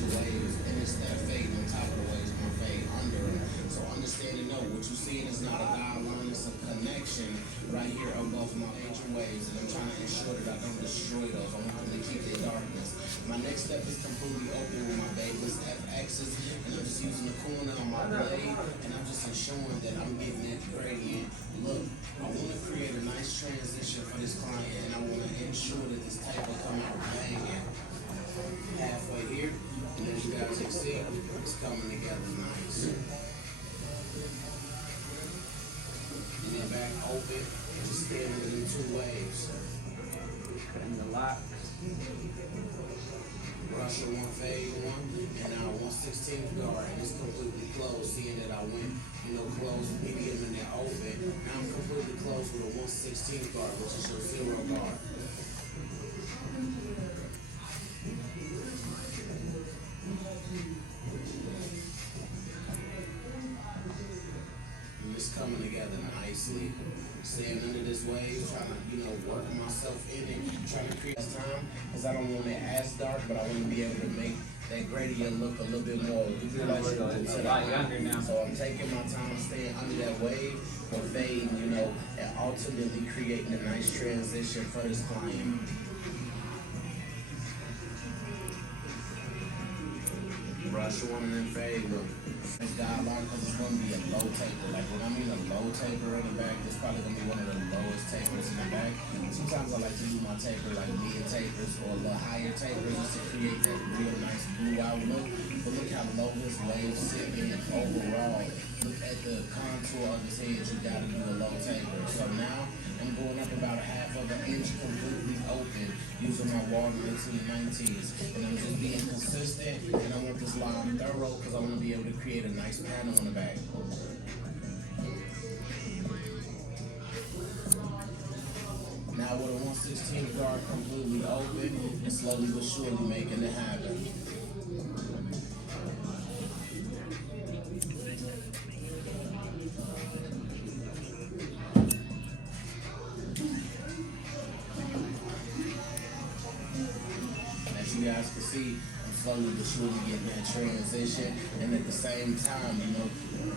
your waves, and it's that fade on top of the waves, gonna fade under them. So understand and know what you seeing is not a guideline, it's a connection right here above my major waves, and I'm trying to ensure that I don't destroy those. I want them to keep their darkness. My next step is completely open with my Baby's F-axis, and I'm just using the corner on my blade, and I'm just ensuring that I'm getting that gradient. Look, I want to create a nice transition for this client, and I want to ensure that this tape will come out banging halfway here, and as you guys can see, it's coming together nice. And then back open, just standing in two waves. Cutting the locks. Russia one, fade one, and now 1/16th guard, and it's completely closed, seeing that I went, closed, medium, and then open. Now I'm completely closed with a 1/16th guard, which is your 0 guard. And it's coming together nicely. Staying under this wave, trying to, work myself in it, trying to create time, because I don't want it as dark, but I want to be able to make that gradient look a little bit more electrical. So I'm taking my time, staying under that wave, or fading, and ultimately creating a nice transition for this client. Brush one and then fade. Look, it's dialogue because it's going to be a low taper. Like when I mean a low taper in the back, it's probably going to be one of the lowest tapers in the back. Sometimes I like to do my taper like mid tapers or a little higher tapers just to create that real nice blue out look. But look how low this wave sitting overall. Look at the contour of his head. You got to do a low taper. So now I'm going up about a half of an inch completely open using my water 1990s. And I'm just being consistent, and I want this line thorough because I want to be able to create a nice panel on the back. Now with a 1/16 guard completely open, and slowly but surely making it happen. You guys can see I'm slowly but surely getting that transition, and at the same time,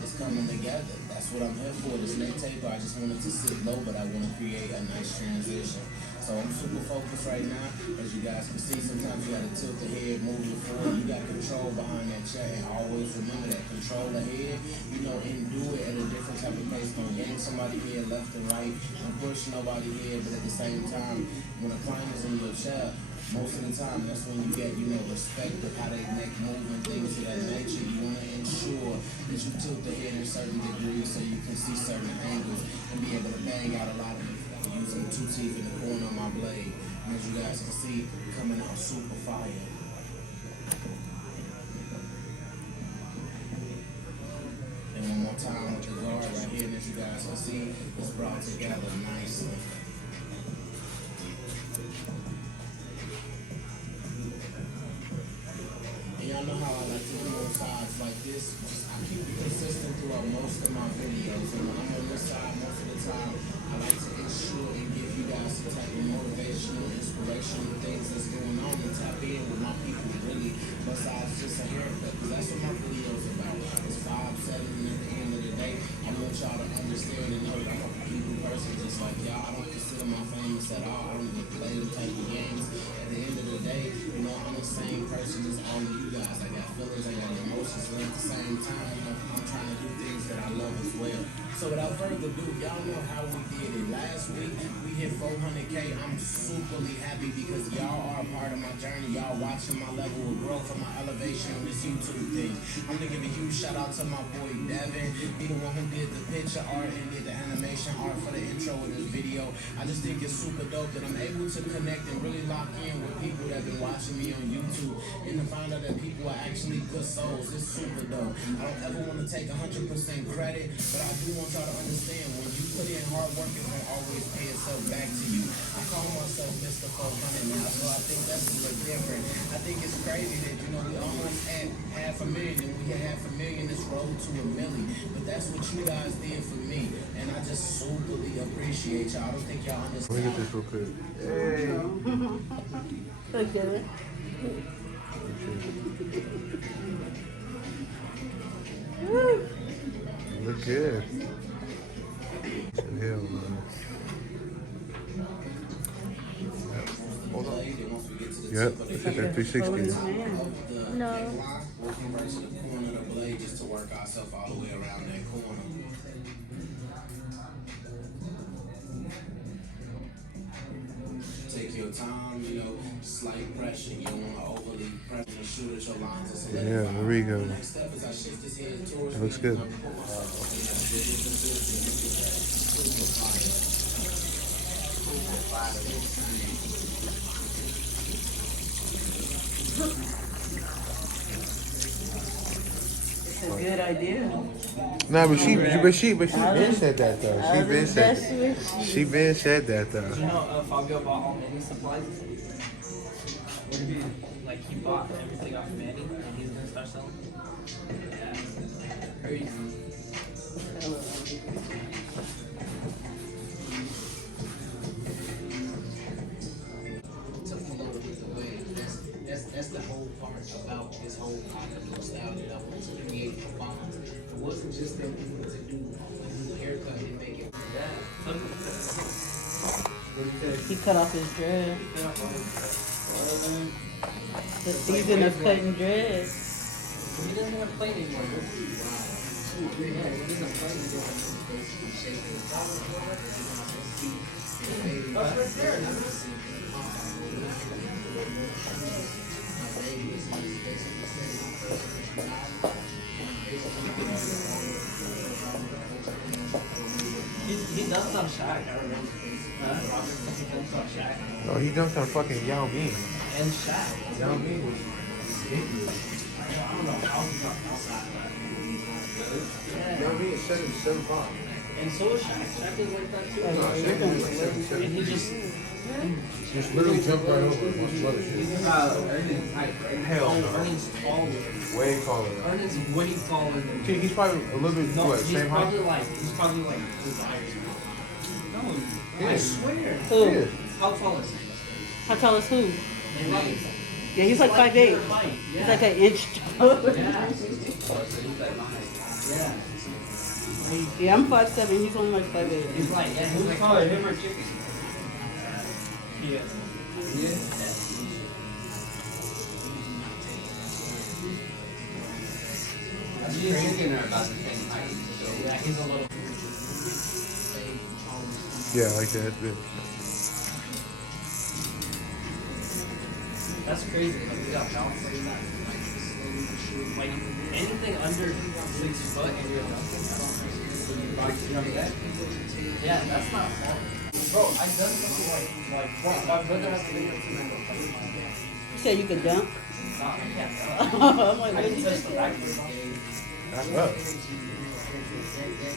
it's coming together. That's what I'm here for. This neck taper, I just wanted to sit low, but I want to create a nice transition. So I'm super focused right now. As you guys can see, sometimes you got to tilt the head, move it forward. You got control behind that chair, and always remember that. Control the head, and do it at a different type of pace. Don't yank somebody head left and right, don't push nobody head, but at the same time, when a client is in your chair, most of the time, that's when you get, respect of how they neck move and things of that nature. You want to ensure that you tilt the head in certain degrees so you can see certain angles and be able to bang out a lot of it using 2 teeth in the corner of my blade. And as you guys can see, coming out super fire. And one more time with the guard right here, and as you guys can see, it's brought together nicely. Y'all know how I like to do on sides like this. I keep it consistent throughout most of my videos. And when I'm on this side, most of the time, I like to ensure and give you guys some type of motivational, inspirational things that's going on and tap in with my people really, besides just a haircut. Because that's what my video's about. It's 5, 7, and at the end of the day, I want y'all to understand and know that I'm a people person just like y'all. I don't consider my famous at all. I don't even play the type of games. At the end of the day, I'm the same person as all of you guys. I got feelings, I got emotions, but at the same time, I'm trying to do things that I love as well. So without further ado, y'all know how we did it. Last week, we hit 400K. I'm superly happy because y'all are a part of my journey. Y'all watching my level of growth and my elevation on this YouTube thing. I'm gonna give a huge shout out to my boy Devin. He the one who did the picture art and did the animation art for the intro of this video. I just think it's super dope that I'm able to connect and really lock in with people that have been watching me on YouTube and to find out that people are actually good souls. It's super dope. I don't ever want to take 100% credit, but I do want y'all to understand when you put in hard work, it's going to always pay itself back to you. I call myself Mr. 400 now, so I think that's a little different. I think it's crazy that, we almost at 500,000 and we hit 500,000 this road to 1 million. But that's what you guys did for me, and I just superly appreciate y'all. I don't think y'all understand. Let me get this real quick. Hey. Look at it. Look good. Hell, man. Hold on. Yep, let's hit that 360. No. We'll come right to the corner of the blade just to work ourselves all the way around that corner. Take your time, you know, slight pressure. You don't want to overly press and shoot at your lines or something. Yeah, there we go. The next step is I shift this head towards That looks good. It's a good idea. Nah, but she been said that though. She been said that though. You know, Fabio bought all Manny supplies. What did he do? Like, he bought everything off Manny and he's gonna start selling? Yeah. Crazy. That's the whole part about this whole popular style that I want to create for bonds. It wasn't just that we wanted to do a new haircut and make it. He cut off his dread. The season of cutting dreads. He doesn't have play anymore. That's right there. He dunked on Shaq, I remember. He dunked on Shaq. No, he dunked on fucking Yao Ming. And Shaq. Yao Ming was I don't know how he got outside that. Yao Ming is 7'5". And so was Shaq. Shaq was like that too. No, Shaq was like 7'7". And he just... Just literally jumped right over him on some other shit. Ernest height, right? Hell no. Ernest taller. Way taller than that. Ernest way taller than... He's probably a little bit, No, what, he's same height? probably like Desire. No, I swear. Who? Yeah. How tall is he? How tall is who? Like, Yeah, he's like 5'8". your He's height. Yeah. like an inch taller. Yeah. Yeah, I'm 5'7". He's only like 5'8". He's like, yeah, he's like taller, him or Chicken. Yeah. Yeah. Me and Chicken are about the same height. So yeah, he's a little. Yeah, like that. Yeah. That's crazy. Like, we got balance like that. Like, anything under 6 foot and you're dunking, yeah, that's not hard. Bro, I've done something like bro, my brother has a video too. You said you could dunk? Nah, I can't. I'm like, I what can did you touch just the say? backboard. Back up.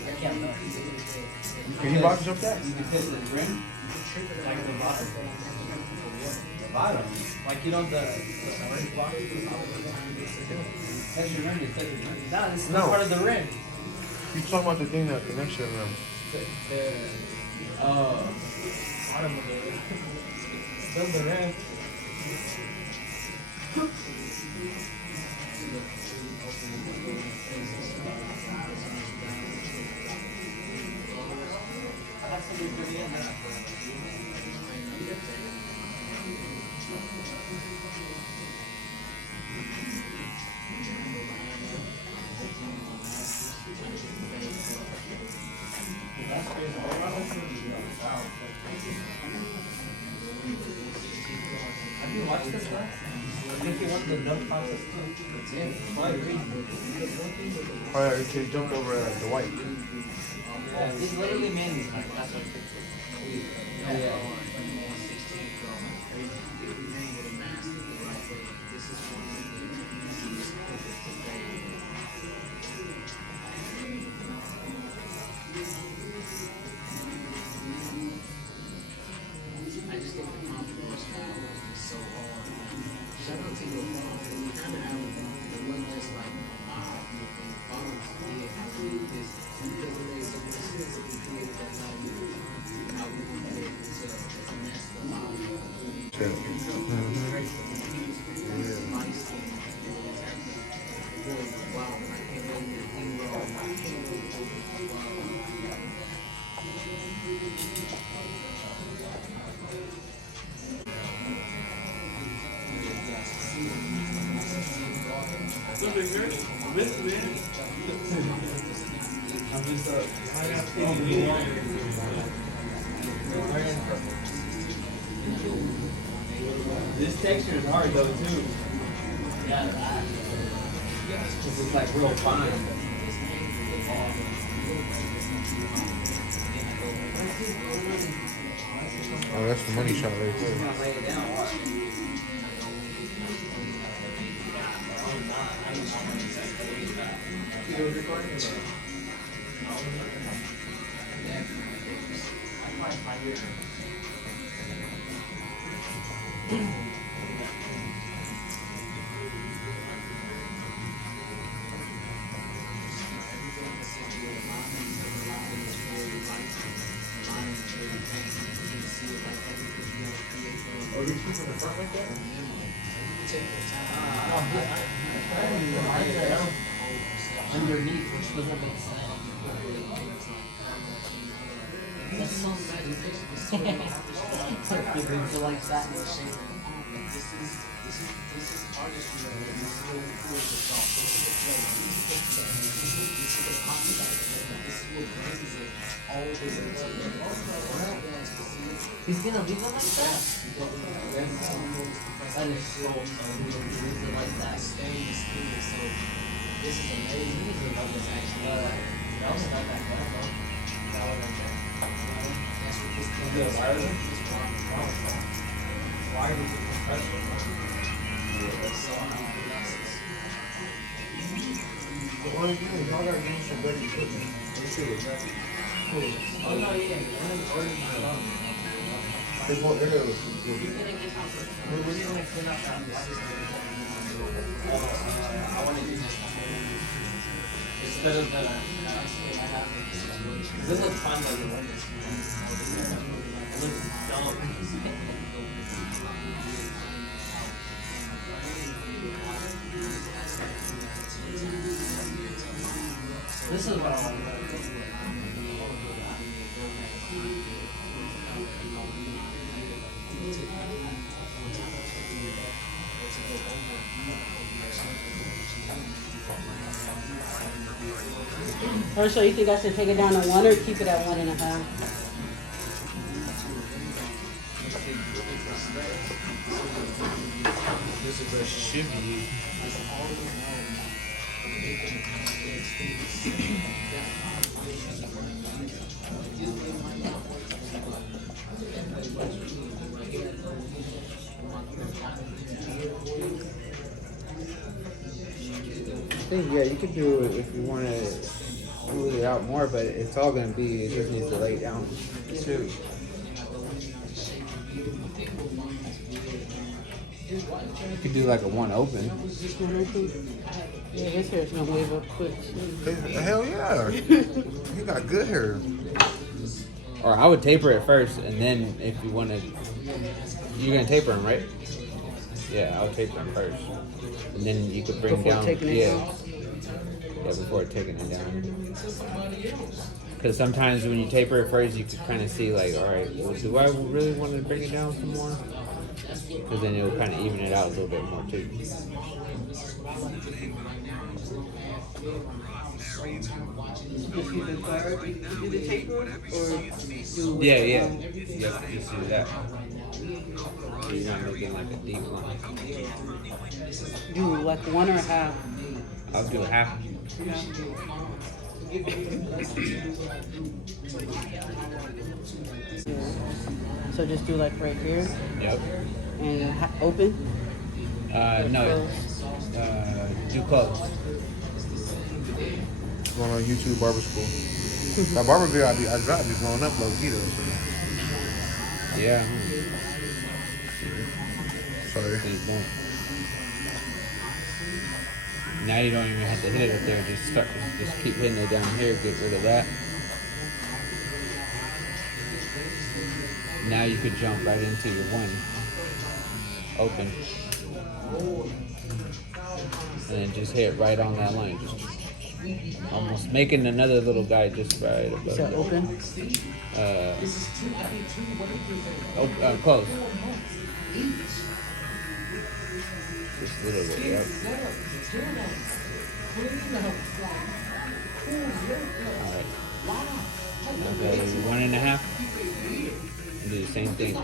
I can't dunk. Can you box jump that? You can hit the rim, like the bottom. The bottom. Like, you know, the orange block? Touch your rim, you touch your rim. Nah, this is No. part of the rim. You talking about the thing that connects to them? Bottom of the rim. Still the rim. Have you watched this guy? I think he won the dunk contest too. Yeah. Oh yeah, he jumped over the white. Yeah, he's literally Manny's height. That's what picture. Yeah. I just think the confidence style is so hard. Shout out to your mom. We kind of have the one that's like, bombs. Yeah, I created this because it made so much sense that we created that value. I would be able to finesse the value. Yeah. This texture is hard though too. Yeah, this is like real fine. Oh, that's the money shot right there. Just gonna lay it down. Watch. Underneath, which doesn't make sense. That's so nice. It brings you like that. He's gonna leave it like that? That is so like that. This is amazing. This is actually that was not that bad, bro. That was like that. That's what this thing is. Why was it professional? All you do is y'all gotta use some better equipment. Oh no, yeah. There's more air. We're gonna clean up that I want to use this instead of the I have. This looks fun though. It looks dumb. This is what I want. Herschel, you think I should take it down to 1 or keep it at 1.5? This is a shivvy. I think, yeah, you could do it if you want to smooth it out more, but it's all going to be, it just needs to lay down too. You could do like a 1 open. Yeah, his hair's gonna wave up quick. Hell yeah. You got good hair. Or I would taper it first, and then if you want to, you're going to taper him, right? Yeah, I'll taper him first. And then you could bring Before down, taking it down? Yeah, before taking it down. Because sometimes when you taper it first, you can kind of see like, all right, well, do I really want to bring it down some more? Because then it'll kind of even it out a little bit more too. Do the taper or do Yeah. Just do that. You're not making like a deep line. do like 1 or a half? I'll do a half. So just do like right here Yep. and open. No. Do close. Going on YouTube barber school. That barber video I dropped be going up low key though. So. Yeah. Sorry. Now you don't even have to hit it up there. Just keep hitting it down here. Get rid of that. Now you could jump right into your 1. Open. And then just hit right on that line. Just almost making another little guy just right above. So open. Close. Just a little bit, yep. Alright. Okay, 1.5. And do the same thing.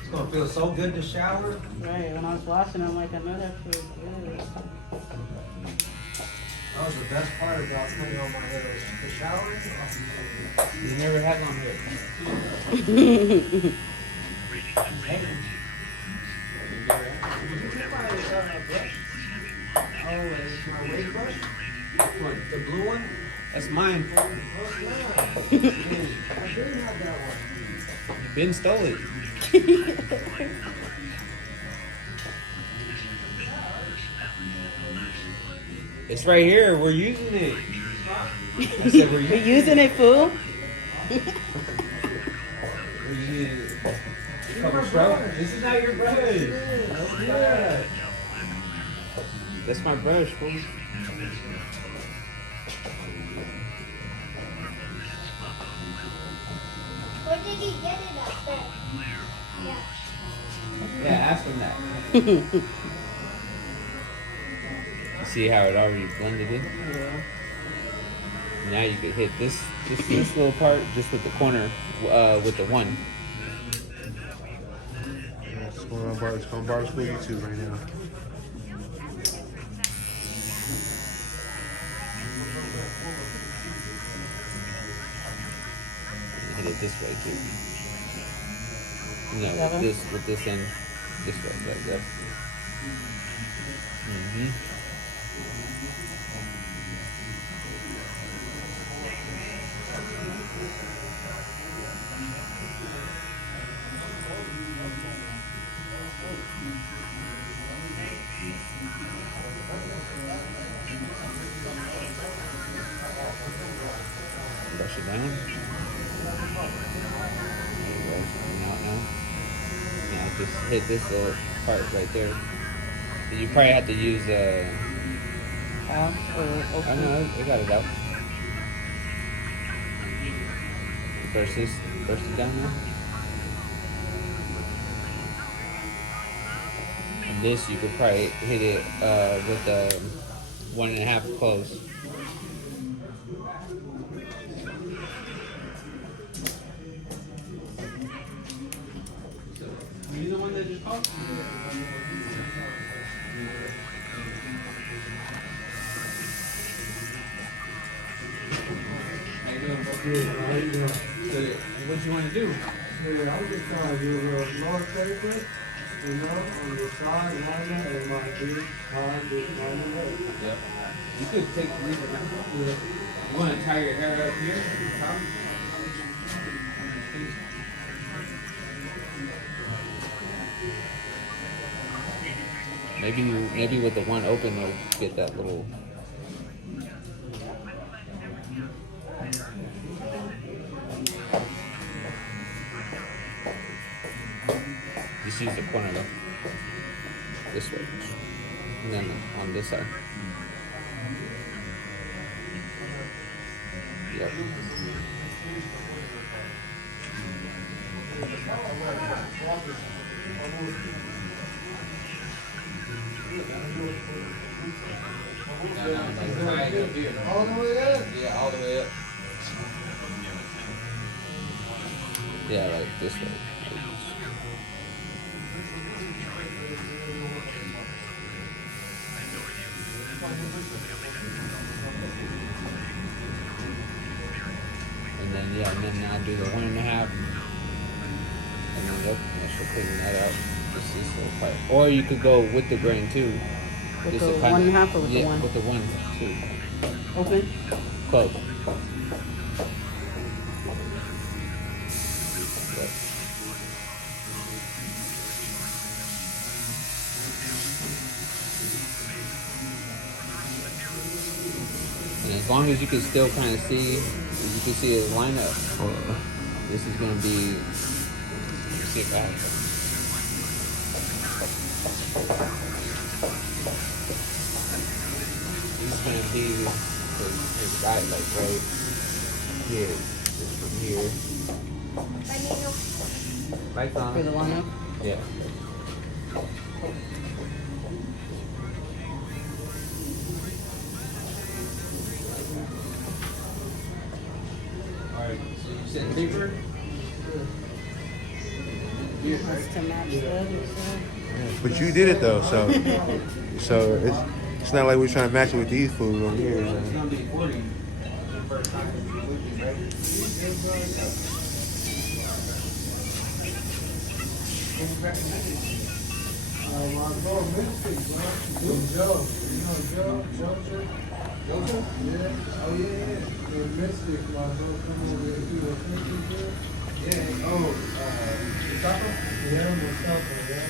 It's gonna feel so good to shower. Right, when I was washing, I'm like, I know that feels good. That was the best part about putting on my hair. The shower. You never had long hair. What, the blue one? That's mine. I did have that one. You been stole it. It's right here. We're using it. I said we're You're using it, fool? We're using it. Couple strokes. This is not your brush. Yeah. That's my brush, fool. Where did he get it up there? Yeah. Yeah, ask him that. See how it already blended in? Yeah. Now you can hit this little part just with the corner, with the one. It's going on Bar. It's going Bar School YouTube right now. Hit it this way too. No, Together? with this end, this way, like that. Mm-hmm. Brush it down. There you go. Coming out now. Now just hit this little part right there. You probably have to use Out or I open? know I got it out. First it down now. And this you could probably hit it with the 1.5 close. You the one that just called? How you doing, bro? Good, how you doing? What you want to do? Yeah, I'm just trying to do a little more paper, you know, on the side liner and my big hard big liner. Yep. You could take leave it now. You want to tie your hair up here at the top? Maybe with the one open you'll get that little. Just use the corner though. This way. And then on this side. Yep. All the way up? Yeah, all the way up. Yeah, like this way. And then I do the 1.5. And then yep, that should clean that out. Just this little part. Or you could go with the grain too. With Just the to kinda- 1.5 or with the yeah, one? with the one too. Open? Close. Yep. And as long as you can still kind of see, you can see it line up. This is going to be. Let's see if I have it. This is going to be his guy, like right here. Just from here. Lights on. For the lineup. Yeah. Alright, so you said paper? Just to match the other side. But you did it though, so it's not like we're trying to match it with these fools over here. It's Man. gonna be 40. The first time it's gonna be with you, right? My bro, Mystic, bro. Joe. You know Joe? Joe? Yeah. Oh, yeah. The Mystic, my bro. Come over here. You know Mystic, yeah? Oh, Mustafa? Yeah, Mustafa, yeah.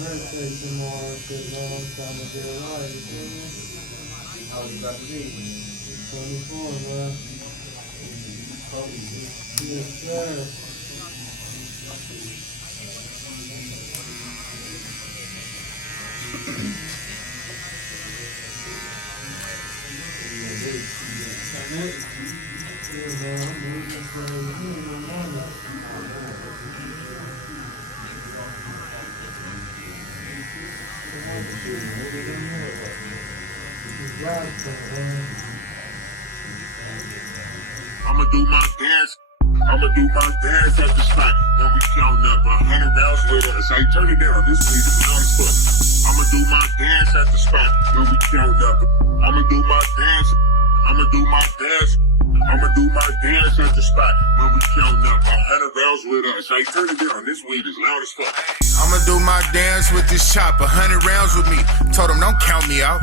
Birthday tomorrow, cause man, I'm trying to get it right, you feel me? How old you about to be? 24, man. Yes, sir. Yeah, man, I'm looking for you, my mama. I'ma do my dance. I'ma do my dance at the spot when we count up 100 rounds with us. I turn it down. This is the bounce foot. I'ma do my dance at the spot when we count up. I'ma do my dance. I'ma do my dance. I'ma do my dance at the spot when we count up 100 rounds with us. I turn it down. This weed is loud as fuck. I'ma do my dance with this chop, 100 rounds with me. Told them don't count me out.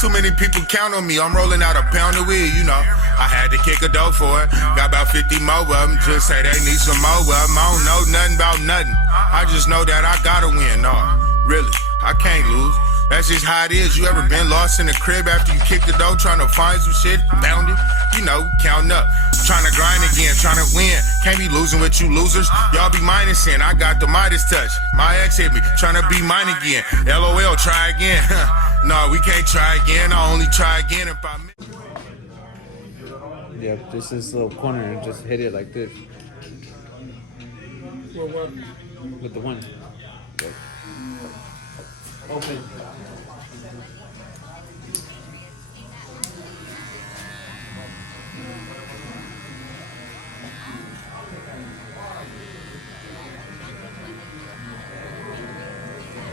Too many people count on me. I'm rolling out a pound of weed, you know. I had to kick a dough for it. Got about 50 more of them. Just say they need some more of them. I don't know nothing about nothing. I just know that I gotta win. No, really, I can't lose. That's just how it is. You ever been lost in the crib after you kick the dough, trying to find some shit, found it? You know, counting up, trying to grind again, trying to win. Can't be losing with you losers. Y'all be minusing. I got the Midas touch. My ex hit me, trying to be mine again. LOL, try again. No, we can't try again. I only try again if I miss. Yep, just this little corner and just hit it like this. With the one. Yep. Open.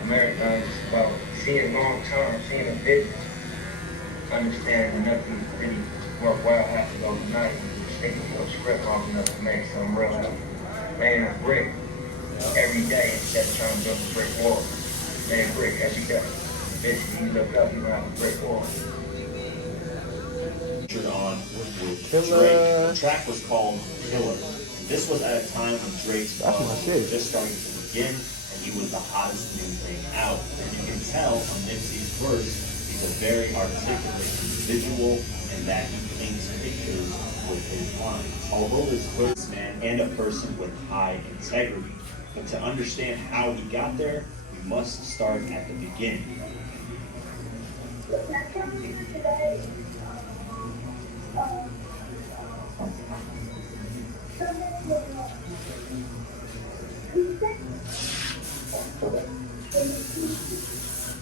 America is about seeing long term, seeing a vision, understanding nothing really worthwhile happens overnight. Sticking to a script long enough to make something real happen. Laying a brick every day instead of trying to build a brick wall. Laying a brick every day. Basically, you look up, you have a brick wall. On with Drake. The track was called Killer. This was at a time when Drake's was just starting to begin, and he was the hottest new thing out. And you can tell on Nipsey's verse, he's a very articulate individual, and that he paints pictures with his lines. Although this man and a person with high integrity, but to understand how he got there, we must start at the beginning.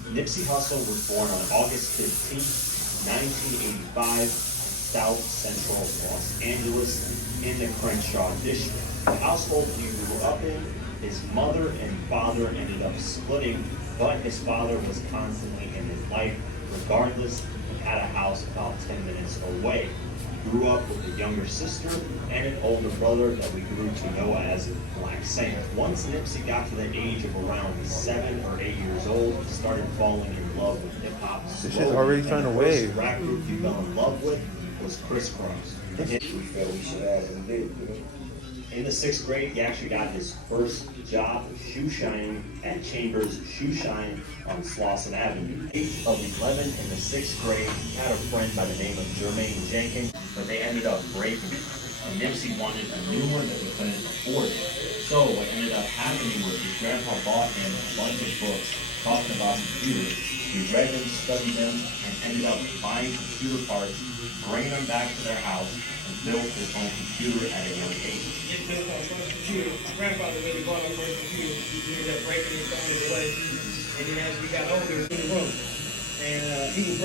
Nipsey Hussle was born on August 15, 1985, in South Central Los Angeles in the Crenshaw district. The household he grew up in, his mother and father ended up splitting, but his father was constantly in his life, regardless, and had a house about 10 minutes away. Grew up with a younger sister and an older brother that we grew to know as Black Saint. Once Nipsey got to the age of around 7 or 8 years old, he started falling in love with hip-hop. This shit's already trying to wave. The rap group he fell in love with was Criss Cross. We felt we should have in the video. In the 6th grade, he actually got his first job shoe shining at Chambers Shoe Shine on Slauson Avenue. 8 of 11 in the 6th grade, he had a friend by the name of Jermaine Jenkins, but they ended up breaking it. And Nipsey wanted a new one that he couldn't afford it. So what ended up happening was his grandpa bought him a bunch of books talking about computers. He read them, studied them, and ended up buying computer parts, bringing them back to their house, and built his own computer at a young age. Get built our first computer. My grandfather really bought our first computer. We ended up breaking it, throwing it away. And then as we got older, we broke. And he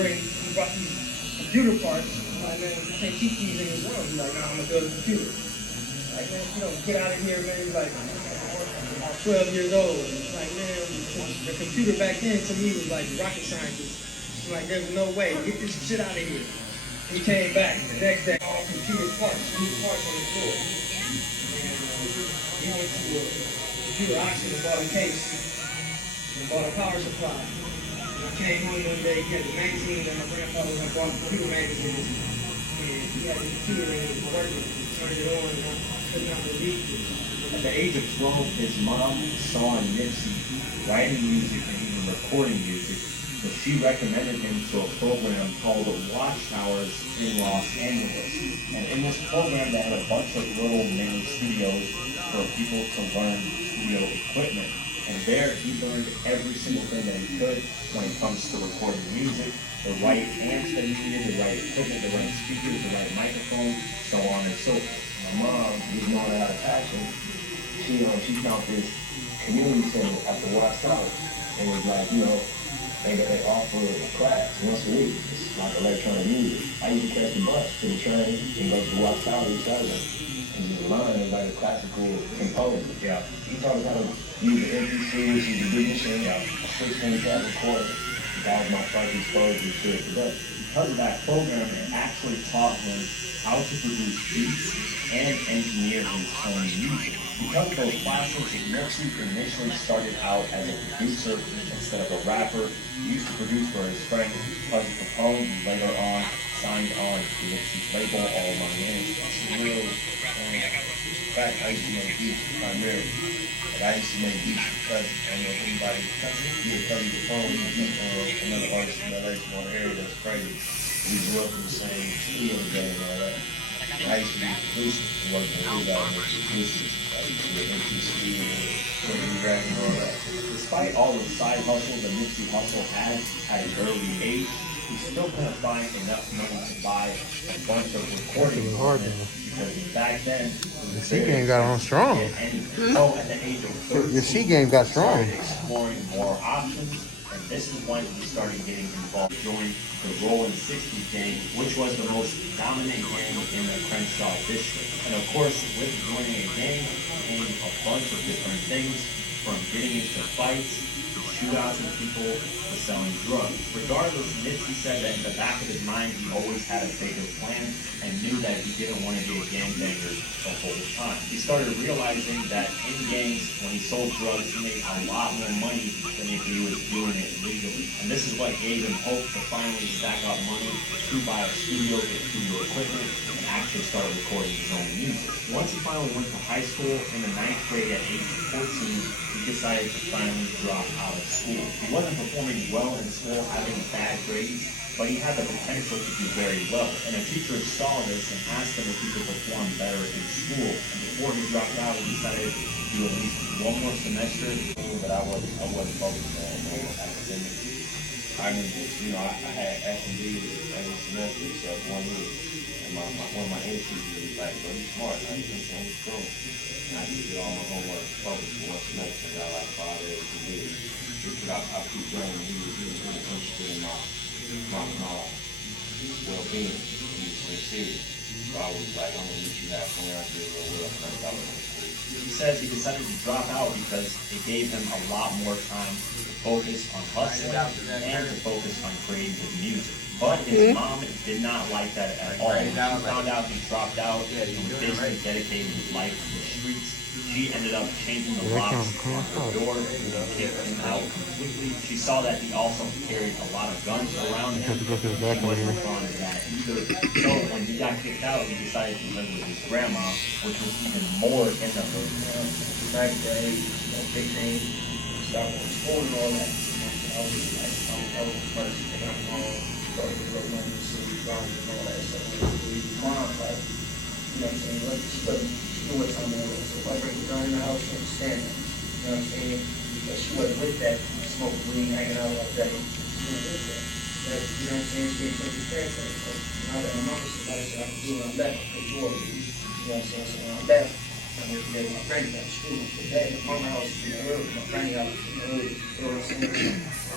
brought these computer parts. I'm like, man, you can't keep these in this room. He's like, nah, I'm gonna build a computer. Like, man, you know, get out of here, man. He's like, I'm 12 years old. It's like, man, the computer back then to me was like rocket scientist. I'm like, there's no way. Get this shit out of here. He came back the next day, all computer parts on the floor. He went to a computer auction and bought a case and bought a power supply. And I came home one day, he had the magazine that my grandfather had bought computer magazines. And he had the computer and it was working. He turned it on and I could not believe it. At the age of 12, his mom saw Nipsey writing music and even recording music, so she recommended him to a program called Watchtowers in Los Angeles. And in this program, they had a bunch of little mini studios for people to learn studio equipment. And there, he learned every single thing that he could when it comes to recording music, the right amps that he needed, the right equipment, the right speakers, the right microphone, so on and so forth. My mom was knowing how to passion. She found this community center at the Watchtowers. It was like, they offer a class once a week. It's like electronic music. I used to catch the bus to the train and go to the Watchtowers each Saturday and just learn like a classical composer. Yeah. He taught us how to use the MPC, which is the big machine, 16-track recorder. That was my first exposure to production. Because of that program, it actually taught him how to produce beats and engineer his own music. Because of those classes, Nipsey initially started out as a producer instead of a rapper. He used to produce for his friend Buzz Capone, who later on signed on to Nipsey's label, All My Name. Real, in fact, I used to make beats primarily. Like, I used to make beats because I know anybody, Buzz Capone, another artist in LA from our area that's crazy. We grew up in the same studio together and all that. And I used to be a producer and working with his album producers. I used to be an MPC and rap and all that. Despite all the side hustles that Nipsey Hussle had at an early age, he still couldn't find enough money to buy a bunch of recording equipment because back then The C game got on strong. So at the age of 13, Your C game got strong. he started exploring more options, and this is when he started getting involved, joining the Rollin' 60s gang, which was the most dominant gang in the Crenshaw district. And of course, with joining a gang came a bunch of different things, from getting into fights, to shootouts with people, to selling drugs. Regardless, Nipsey said that in the back of his mind, he always had a bigger plan and knew that he didn't want to be a gangbanger the whole time. He started realizing that in gangs, when he sold drugs, he made a lot more money than if he was doing it legally. And this is what gave him hope to finally stack up money to buy a studio with studio equipment and actually start recording his own music. Once he finally went to high school in the 9th grade at age 14, he decided to finally drop out of school. He wasn't performing well in school, having bad grades, but he had the potential to do very well. And a teacher saw this and asked him if he could perform better in school. And before he dropped out, he decided to do at least one more semester. But I wasn't focused on academics. I remember, I had S&D every semester except 1 year. And one of my teachers was like, bro, you smart. I just went to school. And I just did all my homework focused for 1 semester. I got like 5 days a year. Just because I keep learning. He was really interested in my well-being. He was really serious. So I was like, I'm going to let you have fun. I did real well. And I was He says he decided to drop out because it gave him a lot more time to focus on hustling and to focus on creating his music. But his mom did not like that at all. When she found out he dropped out and was basically dedicating his life to the streets, she ended up changing the locks on the door and kicked him out completely. She saw that he also carried a lot of guns around him. She wasn't fond of that either. So when he got kicked out, he decided to live with his grandma, which was even more in the hood. Back day, 15, start going to school and all that. I was the first to pick up home, started to look money, see guns and all that stuff. Mom, like, you know what I'm saying? Let's do what's on the way. So if I bring the gun in the house, she understand that. You know what I'm saying? But she wasn't with that, smoking weed, hanging out all day. She wasn't with that. You know what I'm saying? She didn't take the facts out. So now that I'm up with somebody, so I can do what I'm left. I can do it. You know what I'm saying? So when I'm left, I went to bed with my friend at school. But that in my house in the hood, my friend out in the hood. You know what I'm saying? I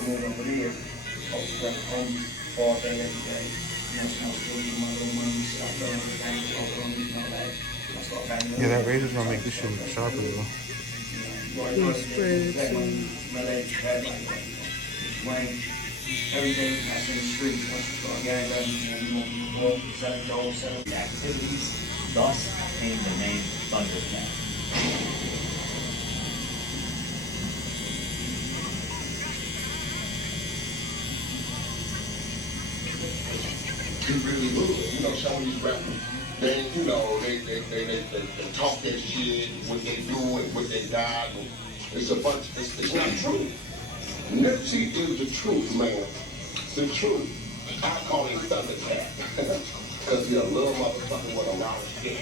moved over there. I was going home all day, every day. You know, so I was still getting my little money. So I fell in the bank, all on me, and all that. I started banging. Yeah, that razor's gonna make this shit look sharper though. My legs bad like that. Wayne, every day I see the streets, once you start gang banging, you want to go, selling dough, selling activities, thus came the name Thundercat. He really would. You know, some of these rappers, they, you know, they talk that shit, what they do and what they got. And it's a bunch, it's not true. Nipsey is the truth, man. The truth. I call him Thundercat. Because he's a little motherfucker with a lot of shit.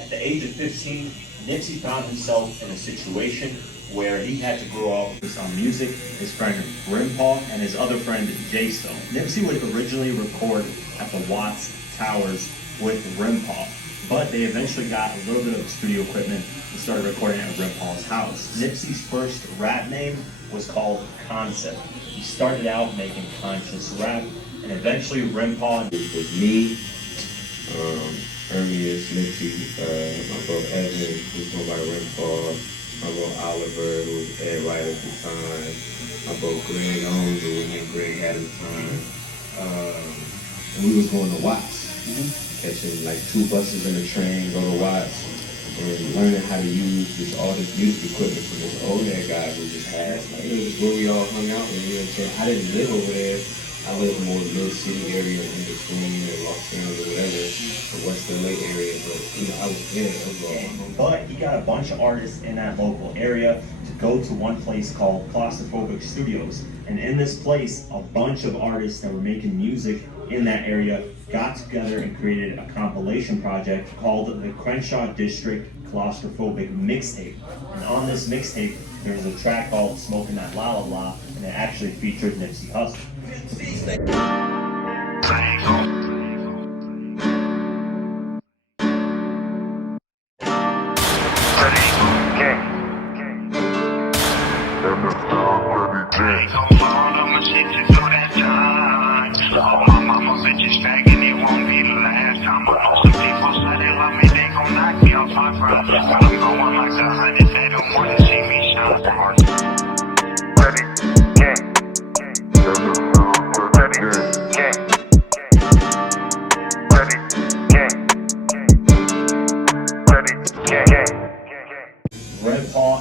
At the age of 15, Nipsey found himself in a situation where he had to grow up with on music, his friend Grimpaw, and his other friend J-Stone. Nipsey would originally record at the Watts Towers with Grimpaw, but they eventually got a little bit of studio equipment and started recording at Grimpaw's house. Nipsey's first rap name was called Concept. He started out making conscious rap, and eventually Grimpaw with me, Hermes, Nipsey, my bro Evan, who's going by Grimpaw, my bro Oliver, who was Ed Wright at the time, my bro Greg Owens, who me and Greg had at the time, and we was going to Watts, catching like 2 buses in the train, go to Watts, and learning how to use all this music equipment from this old head guy who just had, like, it was where we all hung out, and you know what I'm saying? I didn't live over there. I live more in the middle city area in between Los Angeles or whatever, the West LA area, but you know, I was But he got a bunch of artists in that local area to go to one place called Claustrophobic Studios. And in this place, a bunch of artists that were making music in that area got together and created a compilation project called the Crenshaw District Claustrophobic Mixtape. And on this mixtape, there was a track called Smoking That La La La, and it actually featured Nipsey Hussle.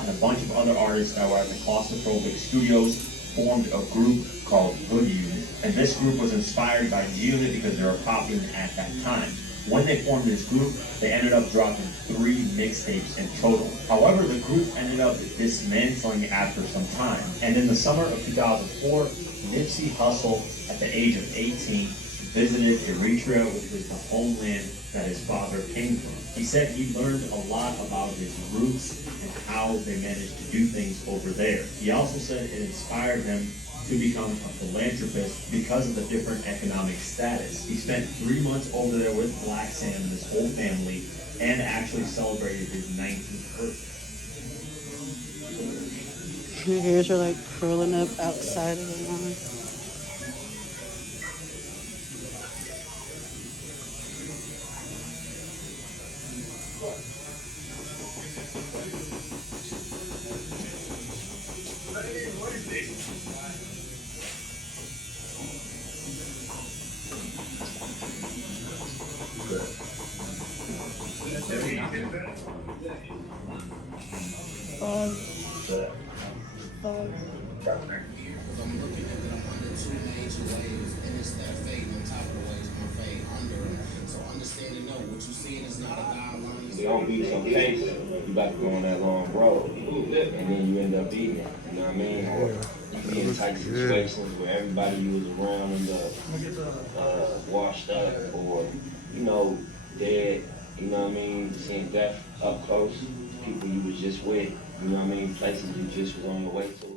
And a bunch of other artists that were at the Claustrophobic Studios formed a group called Good Unit. And this group was inspired by G-Unit because they were popping at that time. When they formed this group, they ended up dropping 3 mixtapes in total. However, the group ended up dismantling after some time. And in the summer of 2004, Nipsey Hussle, at the age of 18, visited Eritrea, which was the homeland that his father came from. He said he learned a lot about his roots and how they managed to do things over there. He also said it inspired him to become a philanthropist because of the different economic status. He spent 3 months over there with Black Sam and his whole family and actually celebrated his 19th birthday. Your hairs are like curling up outside of the line. Because I'm looking at them under two major waves, and it's that fade on top of the waves, my fade under them. So understand and know what you're seeing is not a guideline. They don't beat some case, you about to go on that long road, and then you end up eating it. You know what I mean? Or you be in tight situations where everybody you was around end up washed up, or you know, dead. You know what I mean? Seeing death up close, people you was just with. You know what I mean? Places you just was on your way to.